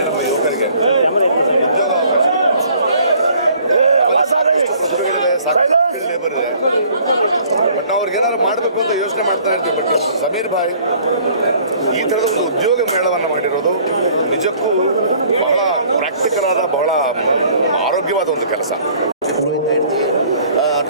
ರಾಜ್ಯದಲ್ಲಿ ನಮ್ಮ ಯುವಕರಿಗೆ ಉದ್ಯೋಗ ಅವಕಾಶ ಸಾಕಷ್ಟು ಪ್ರತಿಭೆಗಳಿವೆ, ಸಾಕಷ್ಟು ಸ್ಕಿಲ್ ಲೇಬರ್ ಇದೆ. ಬಟ್ ನಾವು ಅವ್ರಿಗೆ ಏನಾದ್ರು ಮಾಡಬೇಕು ಅಂತ ಯೋಚನೆ ಮಾಡ್ತಾ ಇರ್ತೀವಿ. ಬಟ್ ಸಮೀರ್ ಭಾಯ್ ಈ ಥರದ ಒಂದು ಉದ್ಯೋಗ ಮೇಳವನ್ನು ಮಾಡಿರೋದು ನಿಜಕ್ಕೂ ಬಹಳ ಪ್ರಾಕ್ಟಿಕಲ್ ಆದ, ಬಹಳ ಆರೋಗ್ಯವಾದ ಒಂದು ಕೆಲಸ.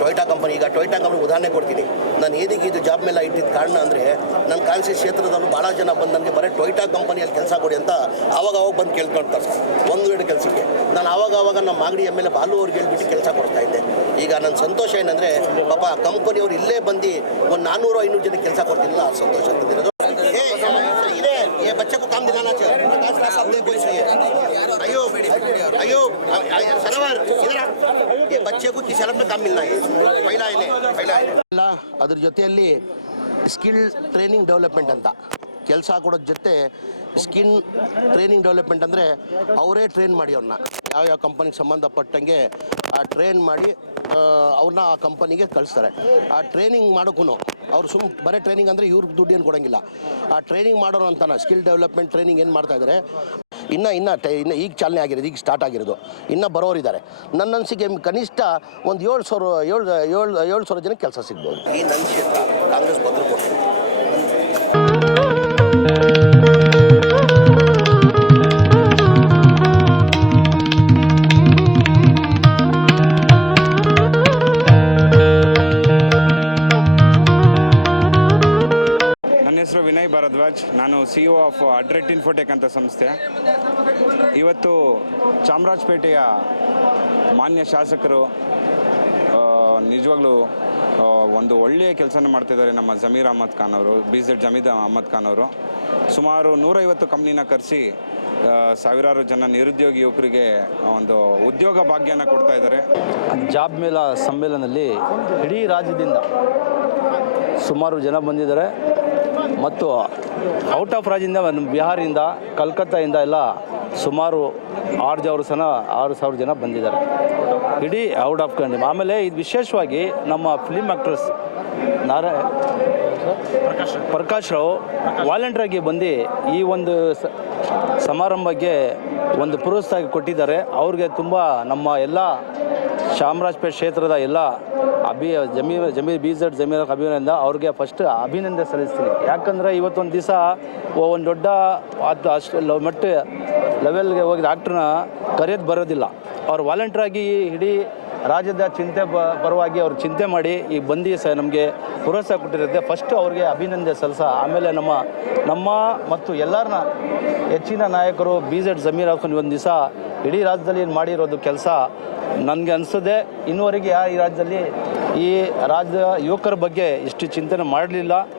ಟೊಯೋಟಾ ಕಂಪನಿ, ಈಗ ಟೊಯೋಟಾ ಕಂಪನಿ ಉದಾಹರಣೆ ಕೊಡ್ತೀನಿ. ನಾನು ಏದಿಗೆ ಇದು ಜಾಬ್ ಮೇಲೆ ಇಟ್ಟಿದ್ದ ಕಾರಣ ಅಂದರೆ ನನ್ನ ಕಾನ್ಸಿಯಸ್ ಕ್ಷೇತ್ರದಲ್ಲೂ ಭಾಳ ಜನ ಬಂದು ನನಗೆ ಬರೀ ಟೊಯೋಟಾ ಕಂಪನಿಯಲ್ಲಿ ಕೆಲಸ ಕೊಡಿ ಅಂತ ಆವಾಗ ಬಂದು ಕೇಳ್ಕೊಳ್ತಾರೆ ಸರ್. 1-2 ಕೆಲಸಕ್ಕೆ ನಾನು ಆವಾಗ ನಮ್ಮ ಮಾಗಡಿ ಮೇಲೆ ಬಾಲು ಅವ್ರಿಗೆ ಹೇಳ್ಬಿಟ್ಟು ಕೆಲಸ ಕೊಡ್ತಾ ಇದ್ದೆ. ಈಗ ನನ್ನ ಸಂತೋಷ ಏನಂದರೆ ಪಾಪ ಕಂಪನಿಯವ್ರು ಇಲ್ಲೇ ಬಂದು ಒಂದು 400-500 ಜನಕ್ಕೆ ಕೆಲಸ ಕೊಡ್ತಿಲ್ಲ. ಆ ಸಂತೋಷ ತಂದಿರೋದು ಇದೆ. ये बच्चे को काम दिलाना चाहिए. अयो सरवर इधर ये बच्चे को किस हालत में काम मिलना है. पहला ಇಲ್ಲ ಅದ್ರ ಜೊತೆಯಲ್ಲಿ ಸ್ಕಿಲ್ ಟ್ರೈನಿಂಗ್ ಡೆವಲಪ್ಮೆಂಟ್ ಅಂತ ಕೆಲಸ ಕೊಡೋದ್ರ ಜೊತೆ ಸ್ಕಿಲ್ ಟ್ರೈನಿಂಗ್ ಡೆವಲಪ್ಮೆಂಟ್ ಅಂದರೆ ಅವರೇ ಟ್ರೈನ್ ಮಾಡಿ ಅವ್ರನ್ನ ಯಾವ ಕಂಪನಿಗೆ ಸಂಬಂಧಪಟ್ಟಂಗೆ ಟ್ರೈನ್ ಮಾಡಿ ಅವ್ರನ್ನ ಆ ಕಂಪನಿಗೆ ಕಳಿಸ್ತಾರೆ. ಆ ಟ್ರೈನಿಂಗ್ ಮಾಡೋಕ್ಕೂ ಅವ್ರು ಬರೀ ಟ್ರೈನಿಂಗ್ ಅಂದರೆ ಇವ್ರಿಗೆ ದುಡ್ಡು ಏನು ಕೊಡೋಂಗಿಲ್ಲ. ಆ ಟ್ರೈನಿಂಗ್ ಮಾಡೋರು ಅಂತಾನೆ ಸ್ಕಿಲ್ ಡೆವಲಪ್ಮೆಂಟ್ ಟ್ರೈನಿಂಗ್ ಏನು ಮಾಡ್ತಾಯಿದ್ದಾರೆ. ಇನ್ನು ಈಗ ಚಾಲನೆ ಆಗಿರೋದು, ಈಗ ಸ್ಟಾರ್ಟ್ ಆಗಿರೋದು. ಇನ್ನು ಬರೋರಿದ್ದಾರೆ. ನನ್ನ ಅನಿಸಿಕೆ ಕನಿಷ್ಠ ಒಂದು 7,000 ಜನಕ್ಕೆ ಕೆಲಸ ಸಿಗ್ಬೋದು. ಈ ನನ್ನ ಕ್ಷೇತ್ರ ಕಾಂಗ್ರೆಸ್ ಪತ್ರ ಕೊಡ್ತೀನಿ. ಹೆಸರು ವಿನಯ್ ಭಾರದ್ವಾಜ್. ನಾನು CEO ಆಫ್ ಅಡ್ರೆಟ್ ಇನ್ಫೋಟೆಕ್ ಅಂತ ಸಂಸ್ಥೆ. ಇವತ್ತು ಚಾಮರಾಜಪೇಟೆಯ ಮಾನ್ಯ ಶಾಸಕರು ನಿಜವಾಗ್ಲೂ ಒಂದು ಒಳ್ಳೆಯ ಕೆಲಸನ ಮಾಡ್ತಿದ್ದಾರೆ. ನಮ್ಮ ಜಮೀರ್ ಅಹಮದ್ ಖಾನ್ ಅವರು, BZ ಜಮೀರ್ ಅಹಮದ್ ಖಾನ್ ಅವರು ಸುಮಾರು 150 ಕಂಪ್ನಿನ ಕರೆಸಿ ಸಾವಿರಾರು ಜನ ನಿರುದ್ಯೋಗಿ ಯುವಕರಿಗೆ ಒಂದು ಉದ್ಯೋಗ ಭಾಗ್ಯನ ಕೊಡ್ತಾ ಇದ್ದಾರೆ. ಜಾಬ್ ಮೇಳ ಸಮ್ಮೇಳನದಲ್ಲಿ ಇಡೀ ರಾಜ್ಯದಿಂದ ಸುಮಾರು ಜನ ಬಂದಿದ್ದಾರೆ ಮತ್ತು ಔಟ್ ಆಫ್ ರಾಜ್ಯದಿಂದ ಬಿಹಾರಿಂದ, ಕಲ್ಕತ್ತಾಯಿಂದ ಎಲ್ಲ ಸುಮಾರು 6,000 ಜನ ಬಂದಿದ್ದಾರೆ. ಇಡೀ ಔಟ್ ಆಫ್ ಕಂಟ್ರಿ. ಆಮೇಲೆ ಇದು ವಿಶೇಷವಾಗಿ ನಮ್ಮ ಫಿಲ್ಮ್ ಆ್ಯಕ್ಟ್ರೆಸ್ ಪ್ರಕಾಶ್ ರಾವ್ ವಾಲಂಟ್ರಾಗಿ ಬಂದು ಈ ಒಂದು ಸಮಾರಂಭಕ್ಕೆ ಒಂದು ಪ್ರೋತ್ಸಾಹ ಕೊಟ್ಟಿದ್ದಾರೆ. ಅವ್ರಿಗೆ ತುಂಬ ನಮ್ಮ ಎಲ್ಲ ಚಾಮರಾಜಪೇಟೆ ಕ್ಷೇತ್ರದ ಎಲ್ಲ ಜಮೀರ್ BZ ಜಮೀರ್ ಅಭಿನಂದ ಅವ್ರಿಗೆ ಫಸ್ಟ್ ಅಭಿನಂದನೆ ಸಲ್ಲಿಸ್ತೀನಿ. ಯಾಕಂದರೆ ಇವತ್ತೊಂದು ದಿವಸ ಒಂದು ದೊಡ್ಡ ಅಷ್ಟು ಮಟ್ಟ ಲೆವೆಲ್ಗೆ ಹೋಗಿ ಡಾಕ್ಟ್ರನ್ನ ಕರೆಯೋದು ಬರೋದಿಲ್ಲ. ಅವ್ರು ವಾಲಂಟ್ರಾಗಿ ಇಡೀ ರಾಜ್ಯದ ಚಿಂತೆ ಪರವಾಗಿ ಅವ್ರು ಚಿಂತೆ ಮಾಡಿ ಈಗ ಬಂದು ನಮಗೆ ಪ್ರೋತ್ಸಾಹ ಕೊಟ್ಟಿರುತ್ತೆ. ಫಸ್ಟು ಅವ್ರಿಗೆ ಅಭಿನಂದನೆ ಸಲ್ಲಿಸ. ಆಮೇಲೆ ನಮ್ಮ ಮತ್ತು ಎಲ್ಲರನ್ನ ಹೆಚ್ಚಿನ ನಾಯಕರು BZ ಜಮೀರ್ ಹಾಕೊಂಡು ಒಂದು ದಿವಸ ಇಡೀ ರಾಜ್ಯದಲ್ಲಿ ಮಾಡಿರೋದು ಕೆಲಸ ನನಗೆ ಅನಿಸ್ತದೆ. ಇನ್ನುವರೆಗೆ ಈ ರಾಜ್ಯದಲ್ಲಿ ಈ ರಾಜ್ಯದ ಯುವಕರ ಬಗ್ಗೆ ಇಷ್ಟು ಚಿಂತನೆ ಮಾಡಲಿಲ್ಲ.